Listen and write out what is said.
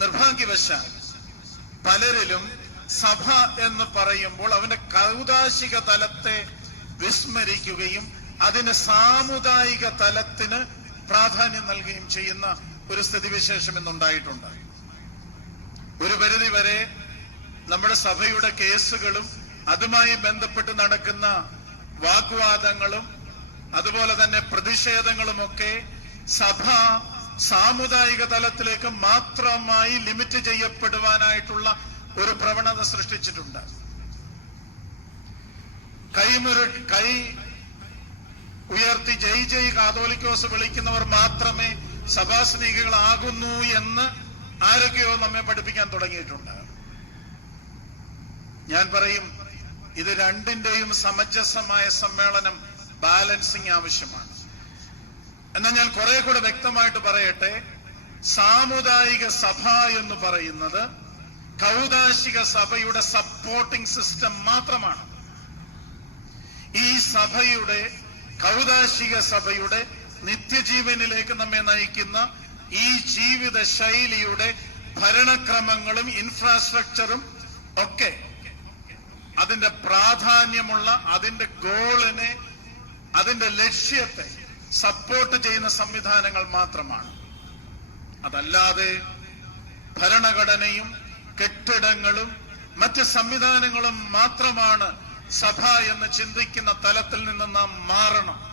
നിർഭാഗ്യവശാൽ പലരിലും സഭ എന്ന് പറയുമ്പോൾ അവന്റെ കൗതാശിക തലത്തെ വിസ്മരിക്കുകയും അതിന് സാമുദായിക തലത്തിന് പ്രാധാന്യം നൽകുകയും ചെയ്യുന്ന ഒരു സ്ഥിതിവിശേഷം ഇന്നുണ്ടായിട്ടുണ്ട്. ഒരു പരിധി വരെ നമ്മുടെ സഭയുടെ കേസുകളും അതുമായി ബന്ധപ്പെട്ട് നടക്കുന്ന വാഗ്വാദങ്ങളും അതുപോലെ തന്നെ പ്രതിഷേധങ്ങളുമൊക്കെ സഭ സാമുദായിക തലത്തിലേക്ക് മാത്രമായി ലിമിറ്റ് ചെയ്യപ്പെടുവാനായിട്ടുള്ള ഒരു പ്രവണത സൃഷ്ടിച്ചിട്ടുണ്ട്. കൈമുരു കൈ ഉയർത്തി ജയ് ജയ് കാതോലിക്കോസ് വിളിക്കുന്നവർ മാത്രമേ സഭാസ്നേഹികളാകുന്നു എന്ന് ആരൊക്കെയോ നമ്മെ പഠിപ്പിക്കാൻ തുടങ്ങിയിട്ടുണ്ട്. ഞാൻ പറയും ഇത് രണ്ടിന്റെയും സമഞ്ജസമായ സമ്മേളനം ബാലൻസിങ് ആവശ്യമാണ്. എന്നാൽ ഞാൻ കുറെ കൂടെ വ്യക്തമായിട്ട് പറയട്ടെ. സാമുദായിക സഭ എന്ന് പറയുന്നത് കൗദാശിക സഭയുടെ സപ്പോർട്ടിംഗ് സിസ്റ്റം മാത്രമാണ്. ഈ സഭയുടെ കൗദാശിക സഭയുടെ നിത്യജീവനിലേക്ക് നമ്മെ നയിക്കുന്ന ഈ ജീവിത ശൈലിയുടെ ഭരണക്രമങ്ങളും ഇൻഫ്രാസ്ട്രക്ചറും ഒക്കെ അതിന്റെ പ്രാധാന്യമുള്ള അതിന്റെ ഗോളിനെ അതിന്റെ ലക്ഷ്യത്തെ സപ്പോർട്ട് ചെയ്യുന്ന സംവിധാനങ്ങൾ മാത്രമാണ്. അതല്ലാതെ ഭരണഘടനയും കെട്ടിടങ്ങളും മറ്റ് സംവിധാനങ്ങളും മാത്രമാണ് സഭ എന്ന് ചിന്തിക്കുന്ന തലത്തിൽ നിന്ന് നാം മാറണം.